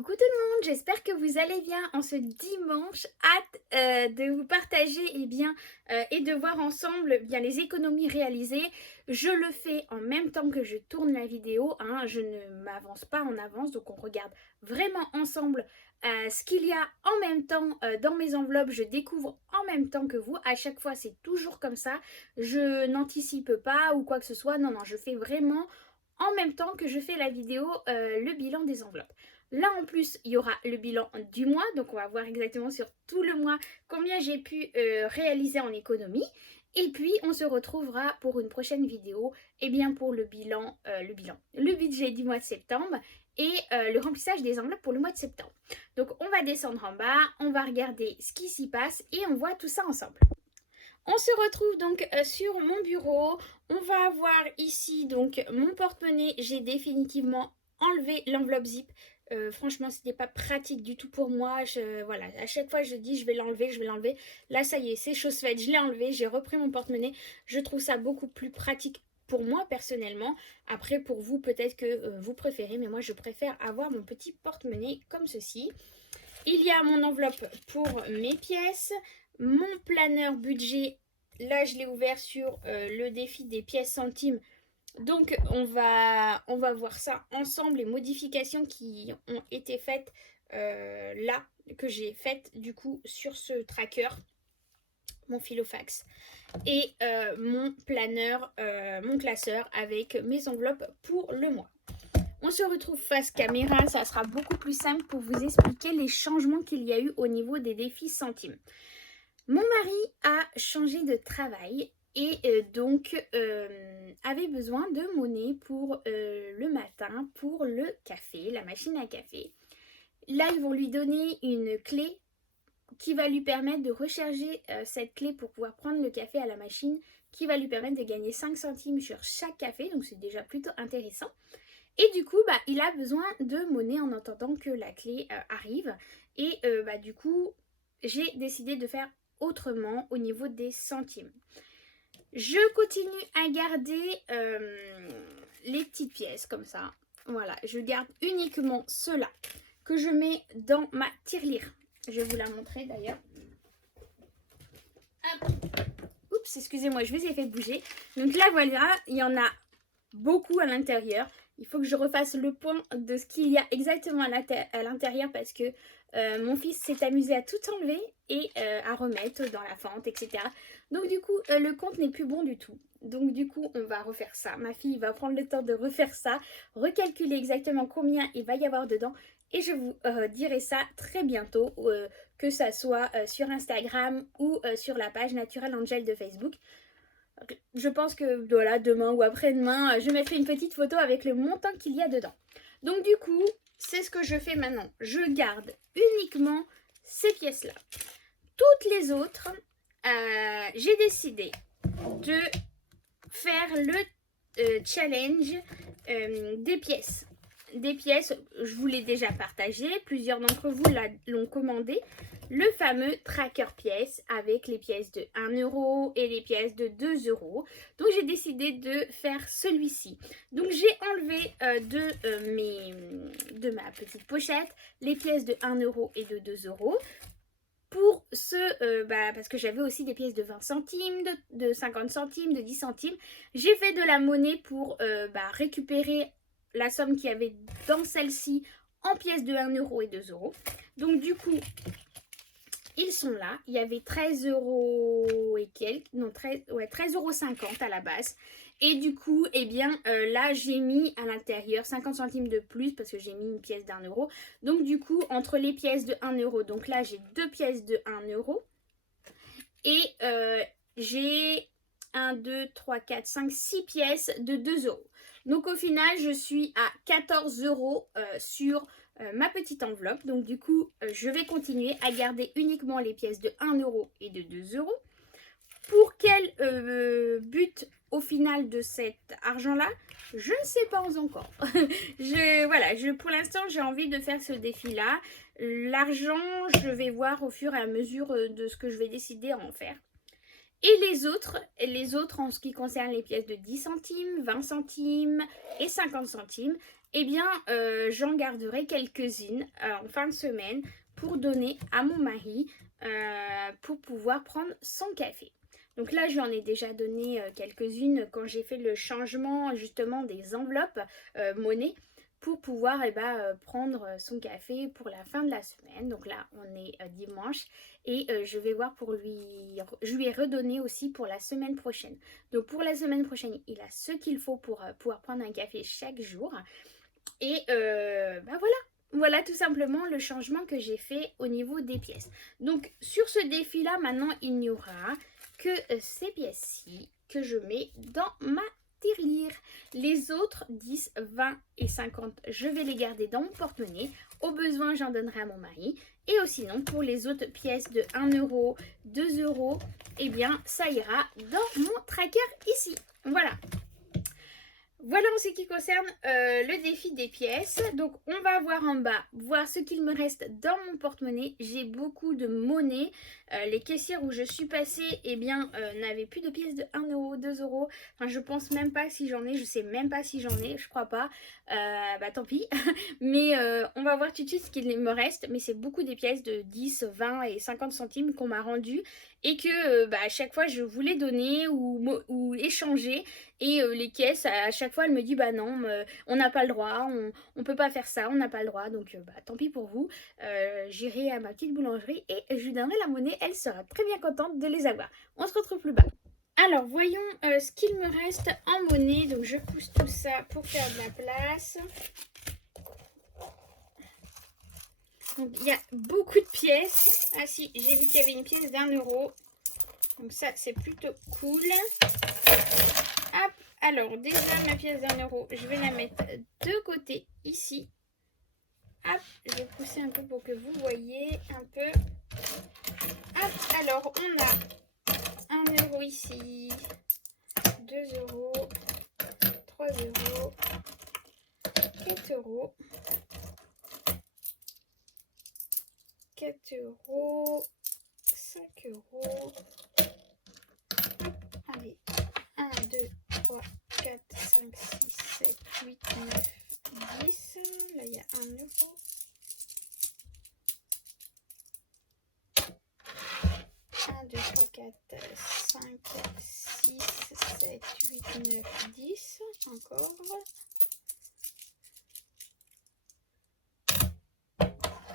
Coucou tout le monde, j'espère que vous allez bien en ce dimanche. Hâte de vous partager et de voir ensemble bien les économies réalisées. Je le fais en même temps que je tourne la vidéo, hein, je ne m'avance pas en avance, donc on regarde vraiment ensemble ce qu'il y a en même temps dans mes enveloppes. Je découvre en même temps que vous. À chaque fois, c'est toujours comme ça. Je n'anticipe pas ou quoi que ce soit. Non, non, je fais vraiment en même temps que je fais la vidéo le bilan des enveloppes. Là en plus, il y aura le bilan du mois, donc on va voir exactement sur tout le mois combien j'ai pu réaliser en économie. Et puis on se retrouvera pour une prochaine vidéo, pour le budget du mois de septembre et le remplissage des enveloppes pour le mois de septembre. Donc on va descendre en bas, on va regarder ce qui s'y passe et on voit tout ça ensemble. On se retrouve donc sur mon bureau. On va avoir ici donc mon porte-monnaie. J'ai définitivement enlevé l'enveloppe zip. Franchement, c'était pas pratique du tout pour moi. Voilà, à chaque fois, je dis je vais l'enlever, je vais l'enlever. Là, ça y est, c'est chose faite. Je l'ai enlevé, j'ai repris mon porte-monnaie. Je trouve ça beaucoup plus pratique pour moi personnellement. Après, pour vous, peut-être que vous préférez, mais moi, je préfère avoir mon petit porte-monnaie comme ceci. Il y a mon enveloppe pour mes pièces, mon planeur budget. Là, je l'ai ouvert sur le défi des pièces centimes. Donc, on va voir ça ensemble, les modifications qui ont été faites là, que j'ai faites du coup sur ce tracker, mon filofax, et mon planeur, mon classeur avec mes enveloppes pour le mois. On se retrouve face caméra, ça sera beaucoup plus simple pour vous expliquer les changements qu'il y a eu au niveau des défis centimes. Mon mari a changé de travail et avait besoin de monnaie pour le matin, pour le café, la machine à café. Là, ils vont lui donner une clé qui va lui permettre de recharger cette clé pour pouvoir prendre le café à la machine, qui va lui permettre de gagner 5 centimes sur chaque café, donc c'est déjà plutôt intéressant. Et du coup, il a besoin de monnaie en attendant que la clé arrive. Et du coup, j'ai décidé de faire autrement au niveau des centimes. Je continue à garder les petites pièces comme ça. Voilà, je garde uniquement ceux-là que je mets dans ma tirelire. Je vais vous la montrer d'ailleurs. Oups, excusez-moi, je vous ai fait bouger. Donc là, voilà, il y en a beaucoup à l'intérieur. Il faut que je refasse le point de ce qu'il y a exactement à l'intérieur parce que mon fils s'est amusé à tout enlever et à remettre dans la fente, etc. Donc du coup, le compte n'est plus bon du tout. Donc du coup, on va refaire ça. Ma fille va prendre le temps de refaire ça, recalculer exactement combien il va y avoir dedans. Et je vous dirai ça très bientôt, que ça soit sur Instagram ou sur la page Naturel Angel de Facebook. Je pense que voilà, demain ou après-demain, je mettrai une petite photo avec le montant qu'il y a dedans. Donc du coup, c'est ce que je fais maintenant. Je garde uniquement ces pièces-là. Toutes les autres, j'ai décidé de faire le challenge des pièces. Des pièces, je vous l'ai déjà partagé, plusieurs d'entre vous l'ont commandé. Le fameux tracker pièces avec les pièces de 1 euro et les pièces de 2 euros. Donc j'ai décidé de faire celui-ci. Donc j'ai enlevé de ma petite pochette les pièces de 1 euro et de 2 euros. Pour parce que j'avais aussi des pièces de 20 centimes, de 50 centimes, de 10 centimes. J'ai fait de la monnaie pour récupérer la somme qu'il y avait dans celle-ci en pièces de 1 euro et 2 euros. Donc du coup, ils sont là. Il y avait 13 euros et quelques, non 13,50 euros à la base. Et du coup, là, j'ai mis à l'intérieur 50 centimes de plus parce que j'ai mis une pièce d'1 euro. Donc du coup, entre les pièces de 1 euro, donc là, j'ai 2 pièces de 1 euro. Et j'ai 1, 2, 3, 4, 5, 6 pièces de 2 euros. Donc au final, je suis à 14 euros sur ma petite enveloppe. Donc du coup, je vais continuer à garder uniquement les pièces de 1 euro et de 2 euros. Pour quel but au final de cet argent-là, je ne sais pas encore. Pour l'instant, j'ai envie de faire ce défi-là. L'argent, je vais voir au fur et à mesure de ce que je vais décider à en faire. Et les autres en ce qui concerne les pièces de 10 centimes, 20 centimes et 50 centimes, eh bien j'en garderai quelques-unes en fin de semaine pour donner à mon mari pour pouvoir prendre son café. Donc là, je lui en ai déjà donné quelques-unes quand j'ai fait le changement justement des enveloppes monnaie pour pouvoir prendre son café pour la fin de la semaine. Donc là, on est dimanche et je vais voir pour je lui ai redonné aussi pour la semaine prochaine. Donc pour la semaine prochaine, il a ce qu'il faut pour pouvoir prendre un café chaque jour. Et voilà. Voilà tout simplement le changement que j'ai fait au niveau des pièces. Donc sur ce défi-là, maintenant, il n'y aura que ces pièces-ci que je mets dans ma tirelire. Les autres 10, 20 et 50, je vais les garder dans mon porte-monnaie. Au besoin, j'en donnerai à mon mari. Et sinon, pour les autres pièces de 1 euro, 2 euros, eh bien, ça ira dans mon tracker ici. Voilà. Voilà en ce qui concerne le défi des pièces. Donc on va voir en bas, voir ce qu'il me reste dans mon porte-monnaie. J'ai beaucoup de monnaie. Les caissières où je suis passée, eh bien, n'avaient plus de pièces de 1 euro, 2 euros. Enfin, je pense même pas si j'en ai. Je sais même pas si j'en ai. Je crois pas. Tant pis. Mais on va voir tout de suite ce qu'il me reste. Mais c'est beaucoup des pièces de 10, 20 et 50 centimes qu'on m'a rendues. Et que à chaque fois je voulais donner ou échanger. Et les caisses, à chaque fois, elle me dit bah non, on n'a pas le droit, on peut pas faire ça, on n'a pas le droit, donc tant pis pour vous. J'irai à ma petite boulangerie et je lui donnerai la monnaie, elle sera très bien contente de les avoir. On se retrouve plus bas. Alors, voyons ce qu'il me reste en monnaie. Donc, je pousse tout ça pour faire de la place. Donc, il y a beaucoup de pièces. Ah si, j'ai vu qu'il y avait une pièce d'1 euro. Donc ça, c'est plutôt cool. Hop, alors déjà ma pièce d'1 euro, je vais la mettre de côté ici. Hop, je vais pousser un peu pour que vous voyez un peu. Hop, alors on a 1 euro ici, 2 euros, 3 euros, 4 euros, 4 euros, 5 euros. Allez, 1, 2, 3, 4, 5, 6, 7, 8, 9, 10. Là, il y a 1 euro. 1, 2, 3, 4, 5, 6, 7, 8, 9, 10. Encore.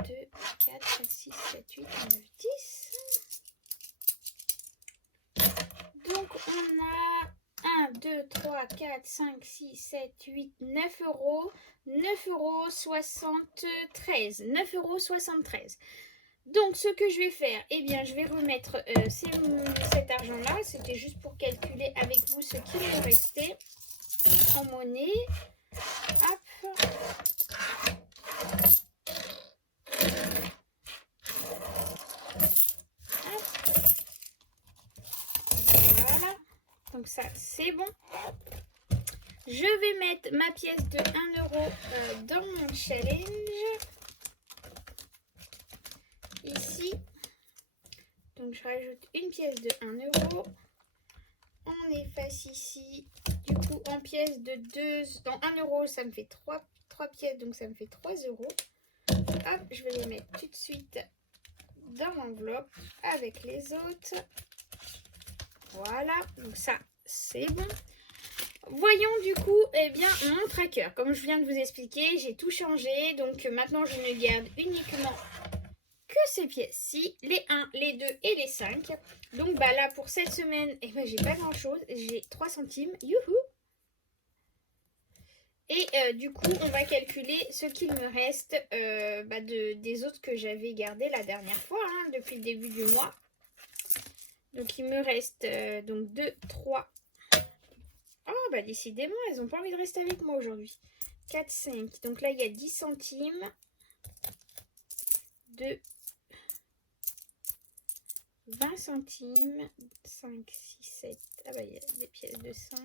2, 4, 6, 7, 8, 9, 10. Donc, on a 1, 2, 3, 4, 5, 6, 7, 8, 9 euros. 9 euros 73. 9 euros 73. Donc, ce que je vais faire, eh bien, je vais remettre cet argent-là. C'était juste pour calculer avec vous ce qu'il me restait en monnaie. Hop. Voilà. Donc ça, c'est bon. Je vais mettre ma pièce de 1 euro dans mon challenge. Ici. Donc je rajoute une pièce de 1 euro. On efface ici. Du coup, en pièce de 2... Dans 1 euro, ça me fait 3 pièces, donc ça me fait 3 euros. Hop, je vais les mettre tout de suite dans l'enveloppe avec les autres. Voilà, donc ça, c'est bon. Voyons du coup, eh bien, mon tracker. Comme je viens de vous expliquer, j'ai tout changé. Donc maintenant, je ne garde uniquement que ces pièces-ci, les 1, les 2 et les 5. Donc là, pour cette semaine, eh ben, j'ai pas grand-chose. J'ai 3 centimes. Youhou! Et du coup, on va calculer ce qu'il me reste des autres que j'avais gardés la dernière fois, depuis le début du mois. Donc, il me reste donc 2, 3. Oh, décidément, elles n'ont pas envie de rester avec moi aujourd'hui. 4, 5. Donc là, il y a 10 centimes. 2, 20 centimes. 5, 6, 7. Ah il y a des pièces de 5.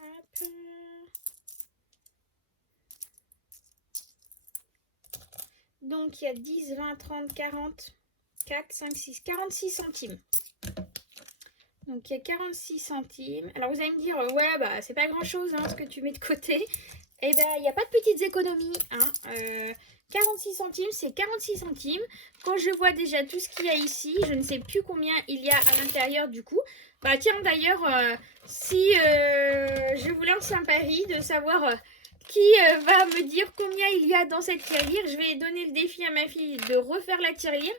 Hop. Donc, il y a 10, 20, 30, 40, 4, 5, 6, 46 centimes. Donc, il y a 46 centimes. Alors, vous allez me dire, ouais, c'est pas grand-chose ce que tu mets de côté. Eh ben, il n'y a pas de petites économies. Hein. 46 centimes, c'est 46 centimes. Quand je vois déjà tout ce qu'il y a ici, je ne sais plus combien il y a à l'intérieur du coup. Bah tiens, d'ailleurs, si je vous lance un pari de savoir qui va me dire combien il y a dans cette tirelire, je vais donner le défi à ma fille de refaire la tirelire.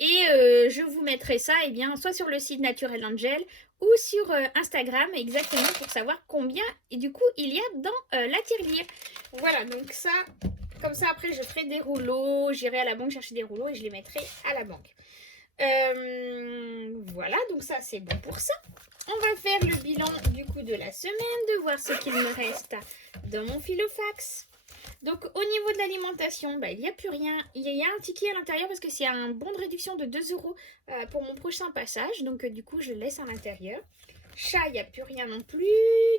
Et je vous mettrai ça soit sur le site Naturel Angel ou sur Instagram exactement pour savoir combien et du coup il y a dans la tirelire. Voilà, donc ça, comme ça après je ferai des rouleaux, j'irai à la banque chercher des rouleaux et je les mettrai à la banque. Voilà, donc ça c'est bon pour ça. On va faire le bilan du coup de la semaine, de voir ce qu'il me reste dans mon filofax. Donc au niveau de l'alimentation, il n'y a plus rien. Il y a un ticket à l'intérieur parce que c'est un bon de réduction de 2 € pour mon prochain passage. Donc du coup, je le laisse à l'intérieur. Chat, il n'y a plus rien non plus.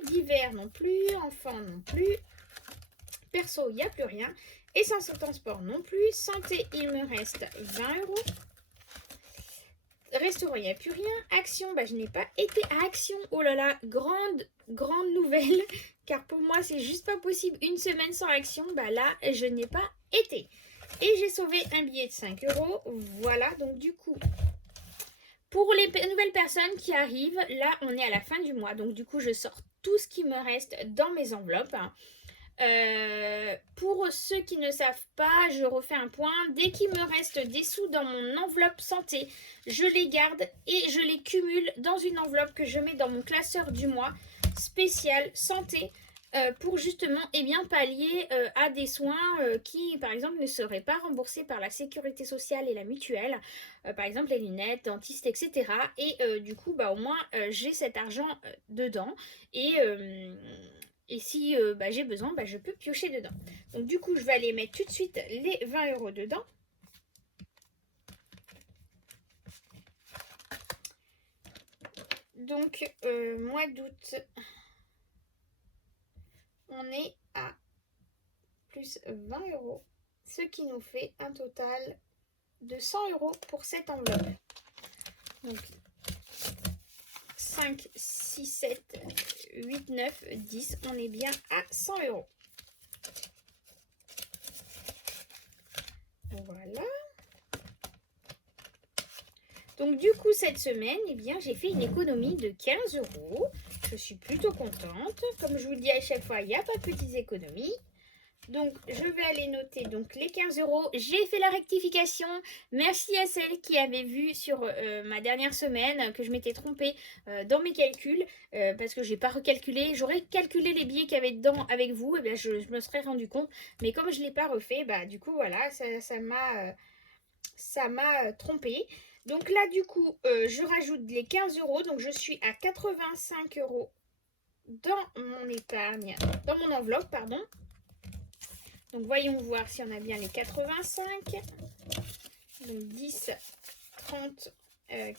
D'hiver non plus. Enfant non plus. Perso, il n'y a plus rien. Essence au transport non plus. Santé, il me reste 20 €. Restaurant, il n'y a plus rien. Action, je n'ai pas été à Action. Oh là là, grande nouvelle. Car pour moi, c'est juste pas possible. Une semaine sans Action, là, je n'ai pas été. Et j'ai sauvé un billet de 5 €. Voilà, donc du coup, pour les nouvelles personnes qui arrivent, là, on est à la fin du mois. Donc du coup, je sors tout ce qui me reste dans mes enveloppes. Pour ceux qui ne savent pas, je refais un point. Dès qu'il me reste des sous dans mon enveloppe santé, je les garde et je les cumule dans une enveloppe que je mets dans mon classeur du mois spécial santé pour justement pallier à des soins qui par exemple ne seraient pas remboursés par la sécurité sociale et la mutuelle, par exemple les lunettes, dentistes, etc. Et du coup au moins j'ai cet argent dedans et si j'ai besoin, je peux piocher dedans. Donc du coup, je vais aller mettre tout de suite les 20 € dedans. Donc, mois d'août, on est à plus 20 €, ce qui nous fait un total de 100 € pour cette enveloppe. Donc, 5, 6, 7, 8, 9, 10, on est bien à 100 €. Voilà. Donc du coup, cette semaine, j'ai fait une économie de 15 €. Je suis plutôt contente. Comme je vous le dis à chaque fois, il n'y a pas de petites économies. Donc, je vais aller noter les 15 €. J'ai fait la rectification. Merci à celle qui avait vu sur ma dernière semaine que je m'étais trompée dans mes calculs parce que je n'ai pas recalculé. J'aurais calculé les billets qu'il y avait dedans avec vous. Et je me serais rendu compte. Mais comme je ne l'ai pas refait, du coup, voilà, ça m'a trompée. Donc là, du coup, je rajoute les 15 €. Donc, je suis à 85 € dans mon épargne, dans mon enveloppe, pardon. Donc, voyons voir si on a bien les 85. Donc, 10, 30,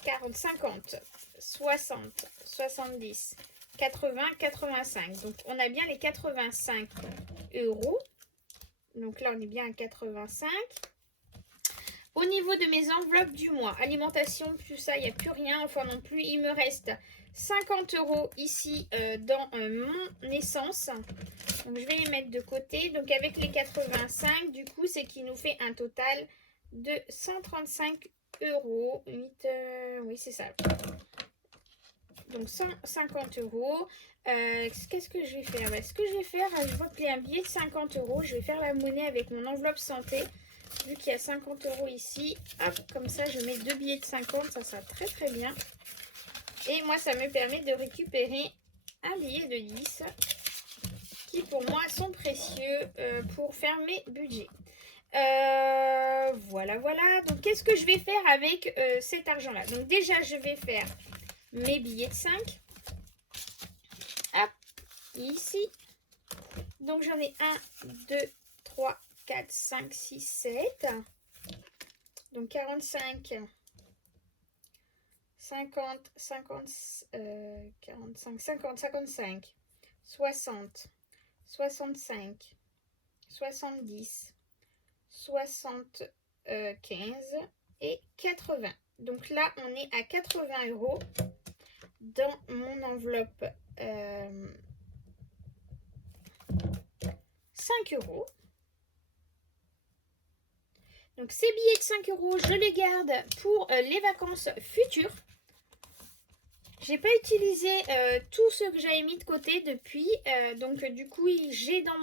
40, 50, 60, 70, 80, 85. Donc, on a bien les 85 €. Donc là, on est bien à 85. Au niveau de mes enveloppes du mois, alimentation, tout ça, il n'y a plus rien. Enfin non plus, il me reste 50 € ici dans mon essence. Donc je vais les mettre de côté. Donc avec les 85, du coup, c'est qui nous fait un total de 135 €. Oui, c'est ça. Donc 150 €. Qu'est-ce que je vais faire? Ce que je vais faire, je vois qu'il y a un billet de 50 €. Je vais faire la monnaie avec mon enveloppe santé. Vu qu'il y a 50 € ici, hop, comme ça je mets 2 billets de 50, ça sera très très bien. Et moi ça me permet de récupérer un billet de 10 qui pour moi sont précieux pour faire mes budgets. Voilà. Donc qu'est-ce que je vais faire avec cet argent là? Donc déjà je vais faire mes billets de 5. Hop, ici. Donc j'en ai 1, 2, 3, 4, 5, 6, 7. Donc 45, 50, 50, 45, 50, 55, 60, 65, 70, 75 et 80. Donc là, on est à 80 € dans mon enveloppe 5 euros. Donc ces billets de 5 euros, je les garde pour les vacances futures. J'ai pas utilisé tout ce que j'avais mis de côté depuis. Donc du coup, j'ai dans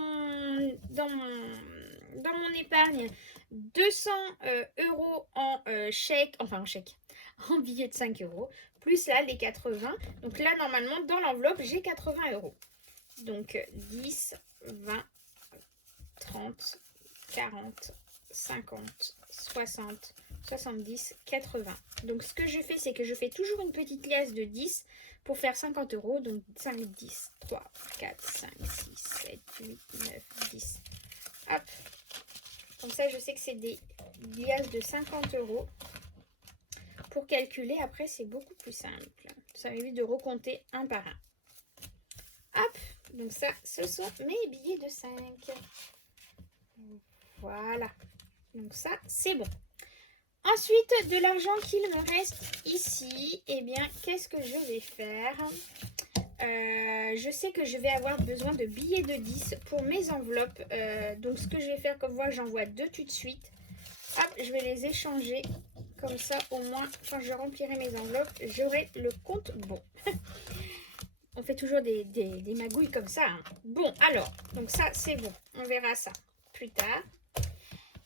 mon épargne 200 euros en chèque, enfin en chèque, en billets de 5 euros. Plus là, les 80. Donc là, normalement, dans l'enveloppe, j'ai 80 euros. Donc 10, 20, 30, 40, 50, 60, 70, 80. Donc ce que je fais, c'est que je fais toujours une petite liasse de 10 pour faire 50 euros. Donc 5, 10, 3, 4, 5, 6, 7, 8, 9, 10. Hop. Comme ça, je sais que c'est des liasses de 50 euros. Pour calculer, après, c'est beaucoup plus simple. Ça m'évite de recompter un par un. Hop. Donc ça, ce sont mes billets de 5. Voilà. Donc ça, c'est bon. Ensuite, de l'argent qu'il me reste ici, eh bien, qu'est-ce que je vais faire? Je sais que je vais avoir besoin de billets de 10 pour mes enveloppes. Donc, ce que je vais faire, comme moi, j'envoie deux tout de suite. Hop, je vais les échanger. Comme ça, au moins, quand je remplirai mes enveloppes, j'aurai le compte bon. On fait toujours des magouilles comme ça. Hein. Bon, alors, donc ça, c'est bon. On verra ça plus tard.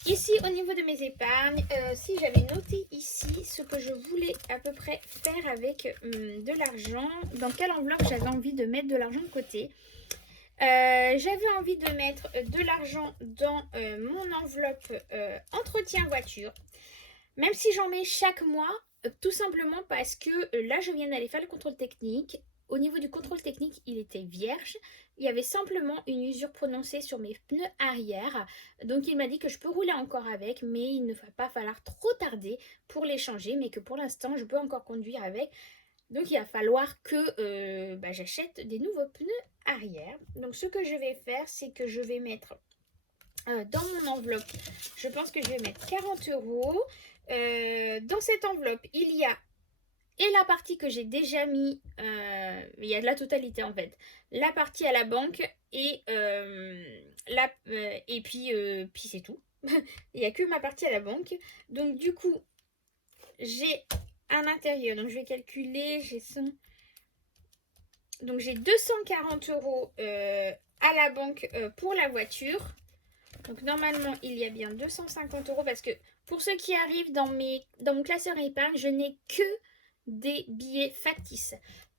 Ici, au niveau de mes épargnes, si j'avais noté ici ce que je voulais à peu près faire avec de l'argent, dans quelle enveloppe j'avais envie de mettre de l'argent de côté. J'avais envie de mettre de l'argent dans mon enveloppe entretien voiture, même si j'en mets chaque mois, tout simplement parce que là, je viens d'aller faire le contrôle technique. Au niveau du contrôle technique, il était vierge. Il y avait simplement une usure prononcée sur mes pneus arrière. Donc il m'a dit que je peux rouler encore avec, mais il ne va pas falloir trop tarder pour les changer, mais que pour l'instant, je peux encore conduire avec. Donc il va falloir que j'achète des nouveaux pneus arrière. Donc ce que je vais faire, c'est que je vais mettre dans mon enveloppe, je pense que je vais mettre 40 euros. Dans cette enveloppe, il y a et la partie que j'ai déjà mis, il y a de la totalité en fait, la partie à la banque et, puis c'est tout. Il n'y a que ma partie à la banque. Donc du coup, j'ai à l'intérieur, donc je vais calculer, donc j'ai 240 euros à la banque pour la voiture. Donc normalement, il y a bien 250 euros parce que pour ceux qui arrivent dans mon classeur épargne, je n'ai que des billets factices.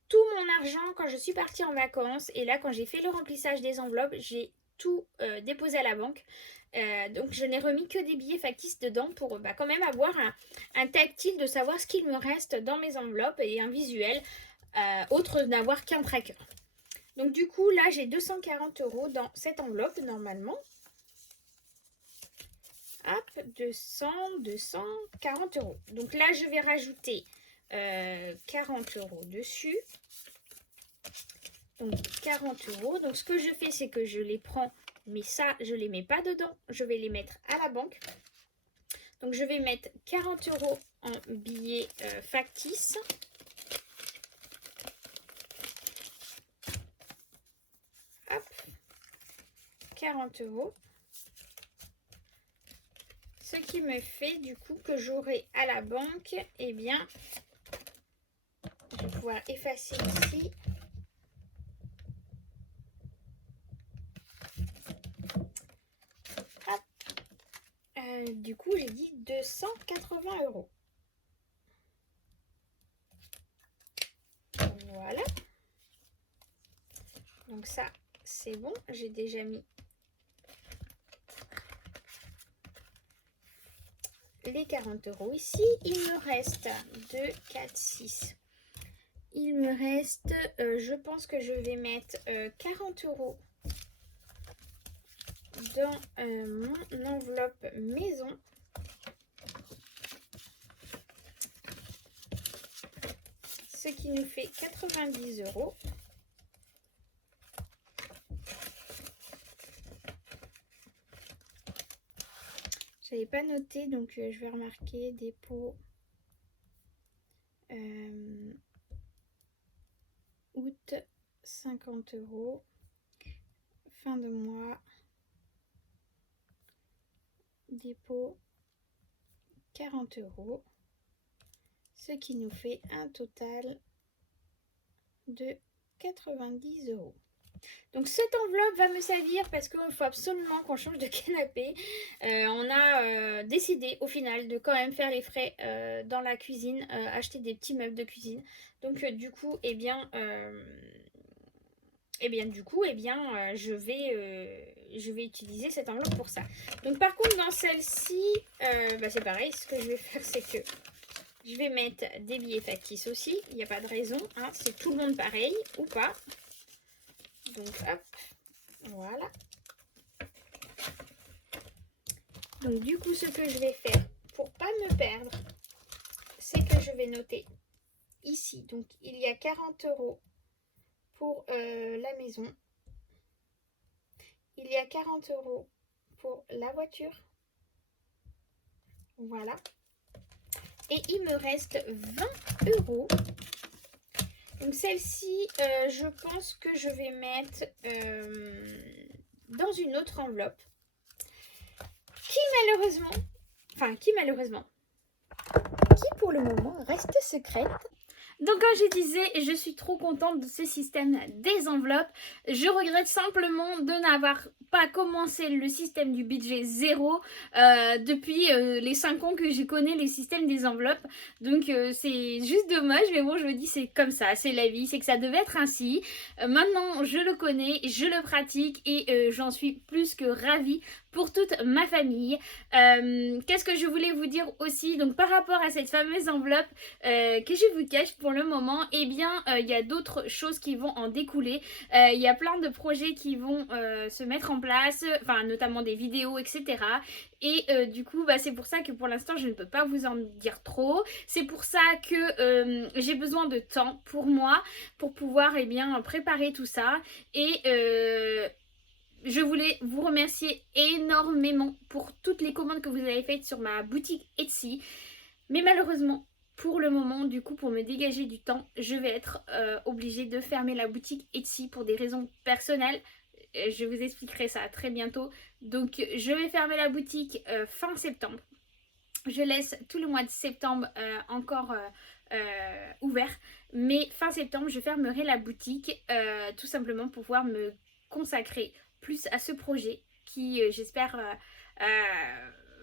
Tout mon argent, quand je suis partie en vacances, et là, quand j'ai fait le remplissage des enveloppes, j'ai tout déposé à la banque. Donc, je n'ai remis que des billets factices dedans pour quand même avoir un tactile de savoir ce qu'il me reste dans mes enveloppes et un visuel, autre d'avoir qu'un tracker. Donc, du coup, là, j'ai 240 euros dans cette enveloppe, normalement. Hop, 240 euros. Donc là, je vais rajouter 40 euros dessus. Donc 40 euros. Donc ce que je fais, c'est que je les prends, mais ça, je ne les mets pas dedans. Je vais les mettre à la banque. Donc je vais mettre 40 euros en billets factices. Hop, 40 euros. Ce qui me fait du coup que j'aurai à la banque, eh bien, je vais pouvoir effacer ici. Hop. Du coup, j'ai dit 280 euros. Voilà. Donc ça, c'est bon. J'ai déjà mis les 40 euros ici. Il me reste 2, 4, 6. Il me reste, je pense que je vais mettre 40 euros dans mon enveloppe maison. Ce qui nous fait 90 euros. Je n'avais pas noté, donc je vais remarquer dépôt août 50 euros, fin de mois dépôt 40 €, ce qui nous fait un total de 90 €. Donc cette enveloppe va me servir parce qu'il faut absolument qu'on change de canapé. On a décidé au final de quand même faire les frais dans la cuisine, acheter des petits meubles de cuisine. Donc du coup, je vais utiliser cette enveloppe pour ça. Donc par contre dans celle-ci, c'est pareil. Ce que je vais faire, c'est que je vais mettre des billets factices aussi. Il n'y a pas de raison, hein, c'est tout le monde pareil ou pas. Donc hop, voilà. Donc du coup, ce que je vais faire pour pas me perdre, c'est que je vais noter ici. Donc il y a 40 € pour la maison. Il y a 40 € pour la voiture. Voilà. Et il me reste 20 €. Donc celle-ci, je pense que je vais mettre dans une autre enveloppe qui pour le moment reste secrète. Donc comme je disais, je suis trop contente de ce système des enveloppes. Je regrette simplement de n'avoir pas commencé le système du budget zéro depuis les 5 ans que je connais les systèmes des enveloppes. Donc c'est juste dommage, mais bon, je me dis c'est comme ça, c'est la vie, c'est que ça devait être ainsi. Maintenant, je le connais, je le pratique et j'en suis plus que ravie pour toute ma famille. Qu'est-ce que je voulais vous dire aussi, donc par rapport à cette fameuse enveloppe que je vous cache pour le moment, il y a d'autres choses qui vont en découler. Il y a plein de projets qui vont se mettre en place, notamment des vidéos, etc. Et du coup, c'est pour ça que pour l'instant, je ne peux pas vous en dire trop. C'est pour ça que j'ai besoin de temps pour moi, pour pouvoir préparer tout ça. Et je voulais vous remercier énormément pour toutes les commandes que vous avez faites sur ma boutique Etsy. Mais malheureusement, pour le moment, du coup, pour me dégager du temps, je vais être obligée de fermer la boutique Etsy pour des raisons personnelles. Je vous expliquerai ça très bientôt. Donc, je vais fermer la boutique fin septembre. Je laisse tout le mois de septembre encore ouvert. Mais fin septembre, je fermerai la boutique tout simplement pour pouvoir me consacrer plus à ce projet qui, j'espère,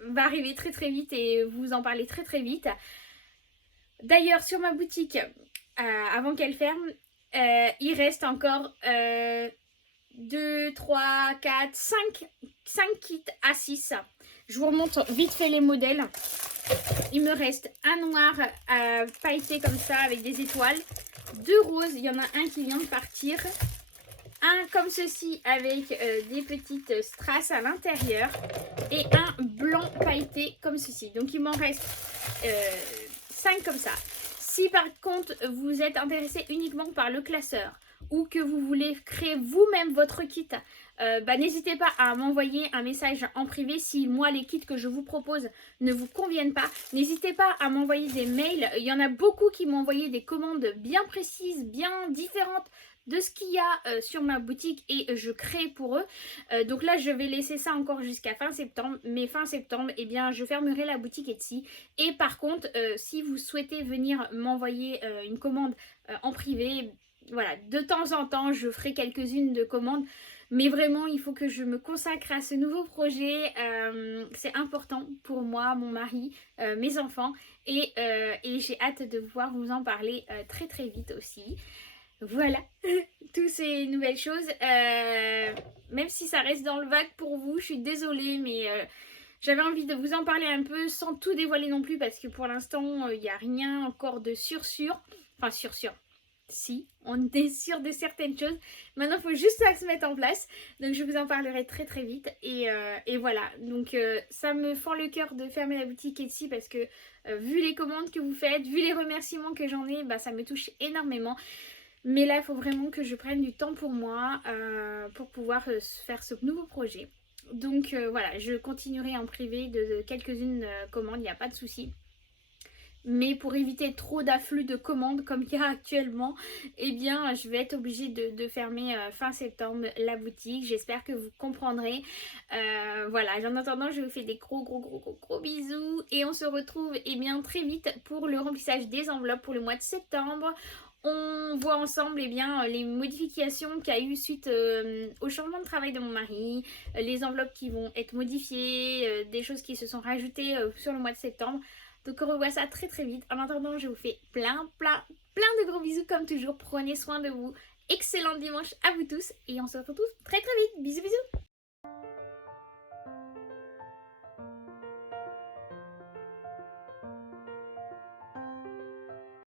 va arriver très très vite et vous en parler très très vite. D'ailleurs, sur ma boutique, avant qu'elle ferme, il reste encore 2, 3, 4, 5 kits à 6. Je vous remontre vite fait les modèles. Il me reste un noir pailleté comme ça avec des étoiles, 2 roses, il y en a un qui vient de partir, un comme ceci avec des petites strass à l'intérieur et un blanc pailleté comme ceci. Donc il m'en reste 5 comme ça. Si par contre vous êtes intéressé uniquement par le classeur ou que vous voulez créer vous-même votre kit, n'hésitez pas à m'envoyer un message en privé si moi les kits que je vous propose ne vous conviennent pas. N'hésitez pas à m'envoyer des mails. Il y en a beaucoup qui m'ont envoyé des commandes bien précises, bien différentes de ce qu'il y a sur ma boutique et je crée pour eux. Donc là je vais laisser ça encore jusqu'à fin septembre, mais fin septembre je fermerai la boutique Etsy. Et par contre si vous souhaitez venir m'envoyer une commande en privé, voilà, de temps en temps je ferai quelques-unes de commandes, mais vraiment il faut que je me consacre à ce nouveau projet. C'est important pour moi, mon mari, mes enfants et j'ai hâte de pouvoir vous en parler très très vite aussi. Voilà, toutes ces nouvelles choses, même si ça reste dans le vague pour vous, je suis désolée, mais j'avais envie de vous en parler un peu sans tout dévoiler non plus, parce que pour l'instant, il n'y a rien encore de sûr. Enfin, sûr. Si, on est sûr de certaines choses. Maintenant, il faut juste ça se mettre en place. Donc, je vous en parlerai très très vite. Et voilà, donc ça me fend le cœur de fermer la boutique Etsy parce que vu les commandes que vous faites, vu les remerciements que j'en ai, ça me touche énormément. Mais là, il faut vraiment que je prenne du temps pour moi pour pouvoir faire ce nouveau projet. Donc voilà, je continuerai en privé de quelques-unes commandes, il n'y a pas de souci. Mais pour éviter trop d'afflux de commandes comme il y a actuellement, eh bien je vais être obligée de fermer fin septembre la boutique. J'espère que vous comprendrez. Voilà, en attendant, je vous fais des gros bisous. Et on se retrouve eh bien, très vite pour le remplissage des enveloppes pour le mois de septembre. On voit ensemble eh bien, les modifications qu'il y a eu suite au changement de travail de mon mari, les enveloppes qui vont être modifiées, des choses qui se sont rajoutées sur le mois de septembre. Donc on revoit ça très vite. En attendant, je vous fais plein de gros bisous comme toujours. Prenez soin de vous. Excellent dimanche à vous tous et on se retrouve très vite. Bisous bisous.